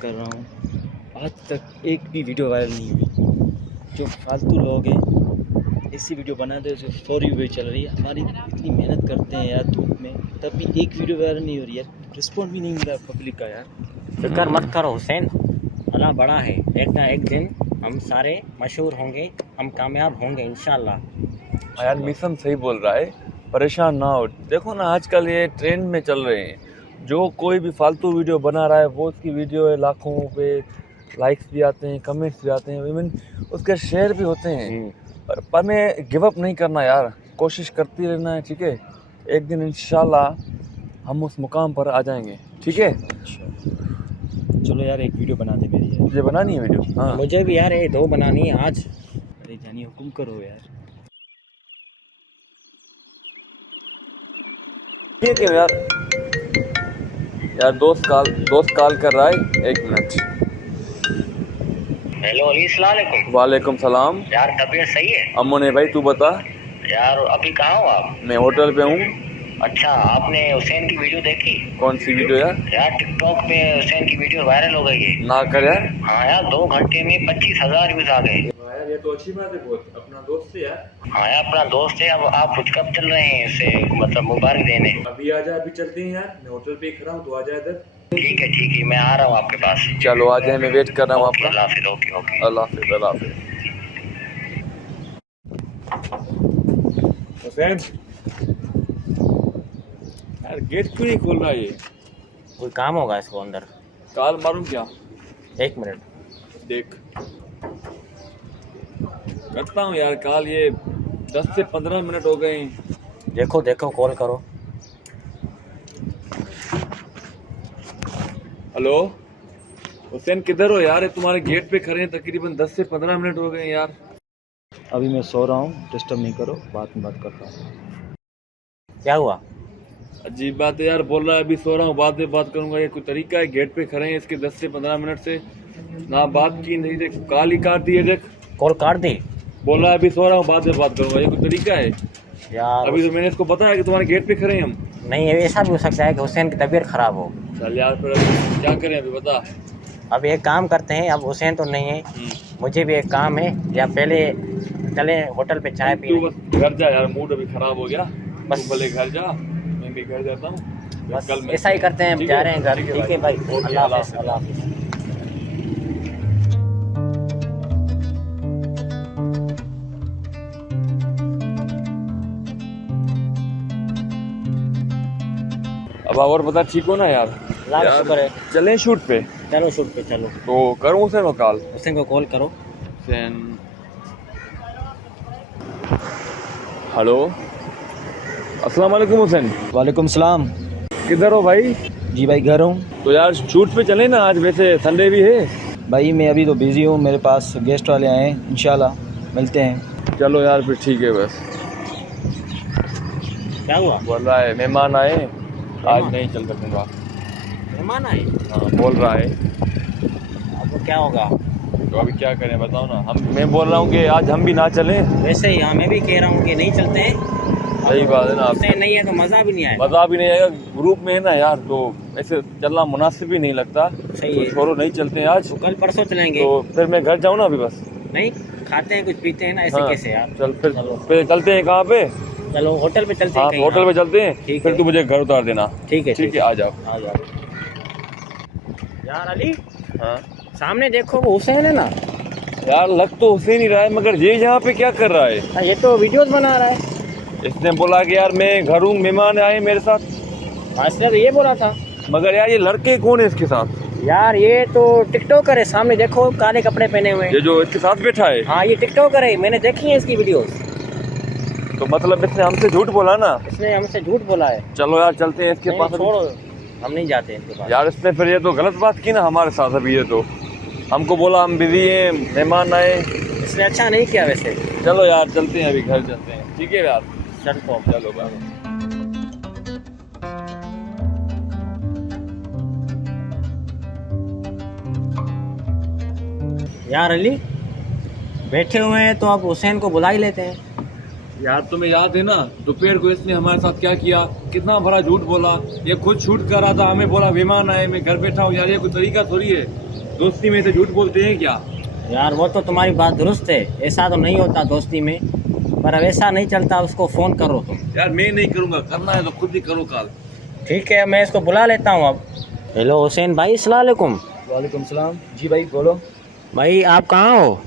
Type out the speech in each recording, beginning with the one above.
कर रहा हूँ, आज तक एक भी वीडियो वायरल नहीं हुई। जो फालतू लोग हैं ऐसी वीडियो बनाते हैं जो फॉर यू वे चल रही है। हमारी इतनी मेहनत करते हैं यार धूप में, तब भी एक वीडियो वायरल नहीं हो रही यार। रिस्पॉन्ड भी नहीं मिल रहा पब्लिक का यार। फिक्र मत करो हुसैन, अल्लाह बड़ा है। एक ना एक दिन हम सारे मशहूर होंगे, हम कामयाब होंगे इंशाल्लाह। यार मिशन सही बोल रहा है, परेशान ना हो। देखो ना आजकल ये ट्रेंड में चल रहे हैं, जो कोई भी फालतू वीडियो बना रहा है वो उसकी वीडियो है लाखों पे लाइक्स भी आते हैं, कमेंट्स भी आते हैं, इवन उसके शेयर भी होते हैं। पर हमें गिव अप नहीं करना यार, कोशिश करती रहना है, ठीक है। एक दिन इंशाल्लाह हम उस मुकाम पर आ जाएंगे, ठीक है। चलो यार एक वीडियो बना दे मेरी यार। मुझे बनानी है वीडियो। हाँ मुझे भी यार ये 2 बनानी है आज। अरे जानी हुक्म करो यार। ठीक है यार। यार दोस्त कॉल कर रहा है, 1 मिनट। हेलो अली, अस्सलाम वालेकुम। वालेकुम सलाम। यार तबीयत सही है? अमन है भाई, तू बता। यार अभी कहाँ हो आप? मैं होटल पे हूँ। अच्छा, आपने हुसैन की वीडियो देखी? कौन सी वीडियो यार? यार टिकटॉक पे हुसैन की वीडियो वायरल हो गई है। ना कर यार। हाँ यार, 2 घंटे में 25,000 व्यूज आ गए। यार ये तो अच्छी बात है बहुत, अपना दोस्त है यार। हाँ यार, अपना दोस्त है। अब आप कुछ कब चल रहे हैं इसे मतलब मुबारक देने? अभी आ जा, अभी चलते हैं यार, मैं होटल पे ही खड़ा हूँ, तो आ जा इधर। ठीक है, मैं आ रहा हूँ आपके पास। चलो आ जाए, मैं वेट कर रहा हूँ आपका। अल्लाह हाफिज। ओके। अल्लाह हाफिज, अल्लाह हाफिज। हुसैन यार गेट क्यों नहीं खोल रहा ये? कोई काम होगा इसको अंदर। कॉल मारूं क्या? 1 मिनट। देख करता हूँ यार कॉल, ये 10 से 15 मिनट हो गए। देखो कॉल करो। हेलो हुसैन, किधर हो यार? ये तुम्हारे गेट पे खड़े हैं, तकरीबन 10 से 15 मिनट हो गए यार। अभी मैं सो रहा हूँ, डिस्टर्ब नहीं करो, बाद में बात करता हूँ। क्या हुआ? अजीब बात है यार, बोल रहा है अभी सो रहा हूँ बाद में बात करूंगा। ये कोई तरीका है? गेट पे खड़े हैं इसके 10 से 15 मिनट से, ना बात की नहीं, देख कॉल ही काट दी है। देख कॉल काट दी। बोल रहा है अभी सो रहा हूँ बाद में बात करूंगा। ये कोई तरीका है? यार अभी तो मैंने इसको बताया कि तुम्हारे गेट पे खड़े हैं हम। नहीं, ऐसा भी हो सकता है कि हुसैन की तबीयत खराब हो। चल यार फिर अभी क्या करें, अभी बता। अब एक काम करते हैं, अब हुसैन तो नहीं है, मुझे भी एक काम है। या पहले चले होटल पे चाय तू पीने। बस घर जा यार, मूड अभी खराब हो गया। बस। तू भले घर जा, मैं भी घर जाता हूँ। बस कल ऐसा ही करते हैं, जा रहे हैं घर। ठीक है भाई, ओके, अल्लाह हाफिज़। अल्लाह हाफिज़। अब और बता, ठीक हो ना यार? अल्लाह का शुक्र है। चलें शूट पे? चलो शूट पे चलो। तो करूँ उसे मैं कॉल? हुसैन को कॉल करो। हेलो अस्सलाम वालेकुम हुसैन। वालेकुम सलाम। किधर हो भाई? जी भाई घर हूँ। तो यार शूट पे चले ना, आज वैसे संडे भी है। भाई मैं अभी तो बिज़ी हूँ, मेरे पास गेस्ट वाले आए हैं, इंशाल्लाह मिलते हैं। चलो यार फिर ठीक है। बस क्या हुआ? बोल रहा है मेहमान आए, आज नहीं चल सकूँगा। मेहमान आए? हाँ बोल रहा है। अब वो क्या होगा? तो अभी क्या करें बताओ ना। मैं बोल रहा हूँ कि आज हम भी ना चलें। वैसे ही हाँ, मैं भी कह रहा हूँ कि नहीं चलते हैं। सही बात है ना। हुसैन नहीं है तो मज़ा भी नहीं आएगा। मज़ा भी नहीं आएगा, ग्रुप में है ना यार, तो ऐसे चलना मुनासिब ही नहीं लगता। सही तो है। छोड़ो, नहीं चलते हैं आज। तो कल परसों चलेंगे। तो फिर मैं घर जाऊँ ना अभी बस। नहीं, खाते हैं कुछ पीते हैं ना, ऐसे हाँ, कैसे यार। चल फिर चलो। फिर चलते हैं। कहाँ पे? चलो होटल पे चलते हैं हाँ कहीं। होटल पे चलते हैं। ठीक फिर है। तू मुझे घर उतार देना। ठीक है ठीक है, आ जाओ। आ जाओ। यार अली, हाँ सामने देखो वो हुसैन है ना। यार लग तो हुसैन ही रहा है, मगर ये यहाँ पे क्या कर रहा है? हाँ, ये तो वीडियोस बना रहा है। इसने बोला कि यार मैं घर हूँ, मेहमान आए मेरे साथ। हाँ, इसने तो ये बोला था। मगर यार ये लड़के कौन है इसके साथ? यार ये तो टिकटॉकर है, सामने देखो काले कपड़े पहने हुए। ये जो इसके साथ बैठा है? हाँ ये टिकटॉकर है, मैंने देखी है इसकी वीडियोस। तो मतलब इसने हमसे झूठ बोला ना? इसने हमसे झूठ बोला है। चलो यार चलते हैं इसके पास। छोड़ो, हम नहीं जाते इनके पास। यार इसने फिर ये तो गलत बात की ना हमारे साथ। अभी ये तो हमको बोला हम बिजी हैं, मेहमान आए। इसने अच्छा नहीं किया वैसे। चलो यार चलते हैं, अभी घर चलते हैं। ठीक है यार, चलो बाय। यार अली, बैठे हुए हैं तो अब हुसैन को बुला ही लेते हैं। यार तुम्हें याद है ना दोपहर को इसने हमारे साथ क्या किया, कितना बड़ा झूठ बोला। ये खुद शूट कर रहा था, हमें बोला मेहमान आए, मैं घर बैठा हूँ। यार ये कोई तरीका थोड़ी है, दोस्ती में से झूठ बोलते हैं क्या? यार वो तो तुम्हारी बात दुरुस्त है, ऐसा तो नहीं होता दोस्ती में, पर अब ऐसा नहीं चलता। उसको फ़ोन करो तुम। यार मैं नहीं करूँगा, करना है तो खुद ही करो कल। ठीक है, मैं इसको बुला लेता हूँ अब। हेलो हुसैन भाई, अस्सलाम वालेकुम। वालेकुम सलाम। जी भाई बोलो। भाई आप कहाँ हो?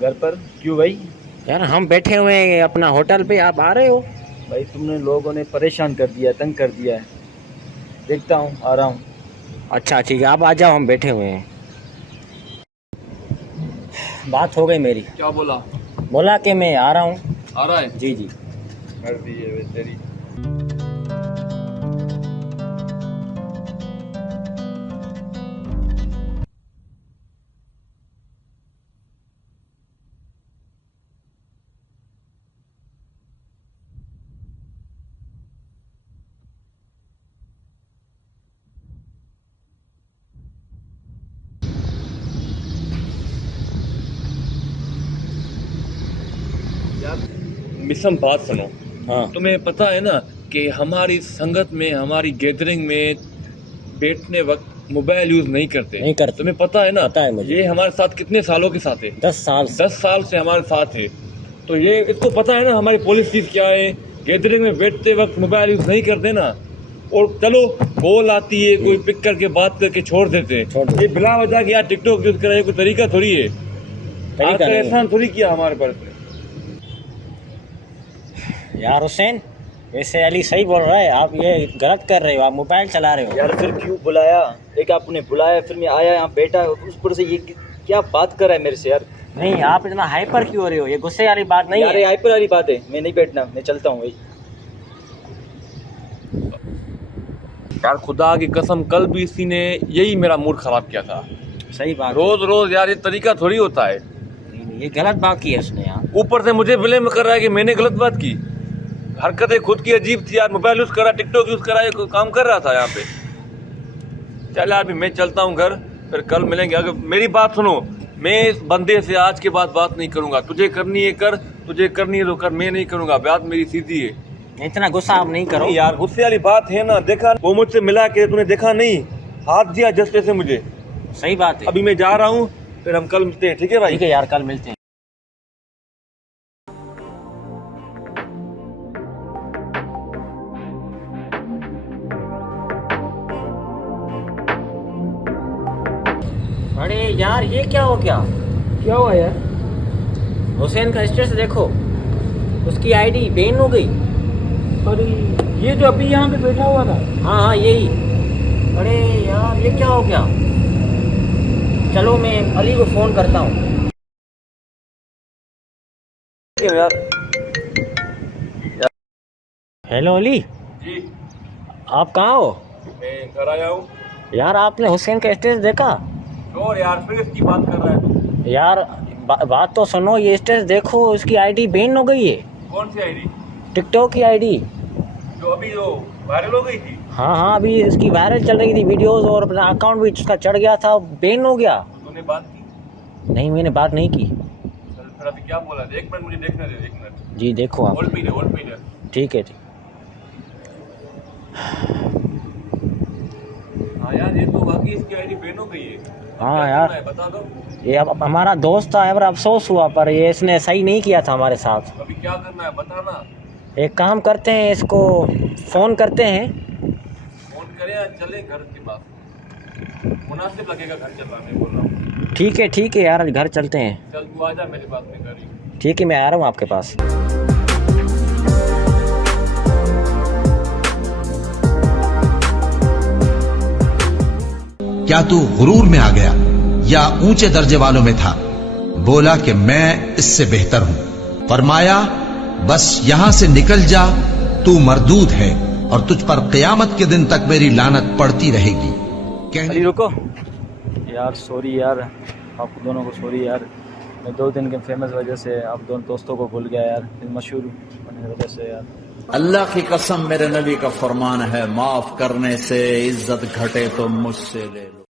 घर पर। क्यों भाई? यार हम बैठे हुए हैं अपना होटल पे, आप आ रहे हो? भाई तुमने लोगों ने परेशान कर दिया, तंग कर दिया है। देखता हूँ, आ रहा हूँ। अच्छा ठीक है, आप आ जाओ, हम बैठे हुए हैं। बात हो गई मेरी। क्या बोला? बोला कि मैं आ रहा हूँ। आ रहा है? जी जी। कर दी है तेरी। यार मिसम बात सुनो। हाँ तुम्हें पता है ना कि हमारी संगत में, हमारी गैदरिंग में बैठने वक्त मोबाइल यूज नहीं करते। नहीं करते। तुम्हें पता है ना? पता है मुझे। ये हमारे साथ कितने सालों के साथ है? 10 साल। 10 साल से हमारे साथ है। तो ये इसको पता है ना हमारी पॉलिसीज क्या है। गैदरिंग में बैठते वक्त मोबाइल यूज नहीं करते ना। और चलो कॉल आती है, कोई पिक करके बात करके छोड़ देते छोड़ हैं। देते। ये बिला वजह के यार टिकटॉक यूज करे, कोई तरीका थोड़ी है। तरीका आपका नहीं है। एहसान थोड़ी किया हमारे पर। यार हुसैन, वैसे अली सही बोल रहा है, आप ये गलत कर रहे हो, आप मोबाइल चला रहे हो। यार फिर क्यों बुलाया? एक आपने बुलाया, फिर मैं आया यहाँ बैठा, उस पर से ये क्या बात कर रहा है मेरे से यार? नहीं, आप इतना हाइपर क्यों हो रहे हो? ये गुस्से वाली बात नहीं यार है। ये हाइपर वाली बात है, मैं नहीं बैठना, मैं चलता हूँ भाई। यार खुदा की कसम, कल भी इसी ने यही मेरा मूड खराब किया था। सही बात है। रोज रोज यार ये तरीका थोड़ी होता है। नहीं, ये गलत बात की है उसने यार। ऊपर से मुझे ब्लेम कर रहा है कि मैंने गलत बात की। हरकतें खुद की अजीब थी यार। मोबाइल यूज करा, टिकटॉक यूज करा, ये कोई काम कर रहा था यहाँ पे। चल यार, अभी मैं चलता हूँ घर, फिर कल मिलेंगे। अगर मेरी बात सुनो, मैं इस बंदे से आज के बाद बात नहीं करूंगा। तुझे करनी है कर, तुझे करनी है तो कर, मैं नहीं करूंगा। बात मेरी सीधी है। इतना गुस्सा आप नहीं करो। नहीं यार, गुस्से वाली बात है ना। देखा वो मुझसे मिला के, तूने देखा नहीं, हाथ दिया जस्ते से मुझे। सही बात है। अभी मैं जा रहा हूँ, फिर हम कल मिलते हैं। ठीक है भाई? ठीक है यार, कल मिलते हैं। अरे यार, ये क्या हो गया? क्या हुआ यार? हुसैन का स्टेटस देखो, उसकी आईडी बैन हो गई। अरे ये जो अभी यहाँ पे बैठा हुआ था। हाँ हाँ, यही। अरे यार, ये क्या हो गया? चलो मैं अली को फ़ोन करता हूँ। यार हेलो अली, जी, आप कहाँ हो? मैं घर आया हूँ। यार आपने हुसैन का स्टेटस देखा? और यार फिर इसकी बात कर रहा है तू। यार बात तो सुनो, ये स्टेटस देखो, उसकी आईडी बैन हो गई है। कौन सी आईडी? टिकटॉक की आईडी। जो अभी जो वायरल हो गई थी? हाँ हाँ, अभी इसकी वायरल चल रही थी वीडियोस, और अपना अकाउंट भी उसका चढ़ गया था, बैन हो गया। तूने बात की? नहीं, मैंने बात नहीं की। चल फिर अभी क्या बोला? एक मिनट मुझे देखने दे, 1 मिनट। जी देखो आप। होल्ड पे ही, होल्ड पे ही। ठीक है ठीक। हाँ यार, ये तो वाकई इसकी आईडी बैन हो गई है। हाँ क्या यार। करना है बता दो। ये अब हमारा दोस्त था, पर अफसोस हुआ, पर ये इसने सही नहीं किया था हमारे साथ। अभी क्या करना है बताना। एक काम करते हैं, इसको फ़ोन करते हैं। फोन करें या चले घर के पास? मुनासिब लगेगा घर चलना, मैं बोल रहा हूँ। ठीक है यार, घर चलते हैं। चल तू आ जा मेरे पास में घर ही। ठीक है, मैं आ रहा हूँ आपके पास। क्या तू गुरूर में आ गया या ऊंचे दर्जे वालों में था? बोला कि मैं इससे बेहतर हूं। फरमाया बस यहां से निकल जा, तू मरदूद है और तुझ पर क़यामत के दिन तक मेरी लानत पड़ती रहेगी। अली रुको यार, सॉरी यार, आप दोनों को सॉरी यार। मैं 2 दिन के फेमस वजह से आप दोनों दोस्तों को भूल गया यार, मशहूर होने की वजह से यार। अल्लाह की कसम, मेरे नबी का फरमान है, माफ करने से इज्जत घटे तो मुझसे ले लो।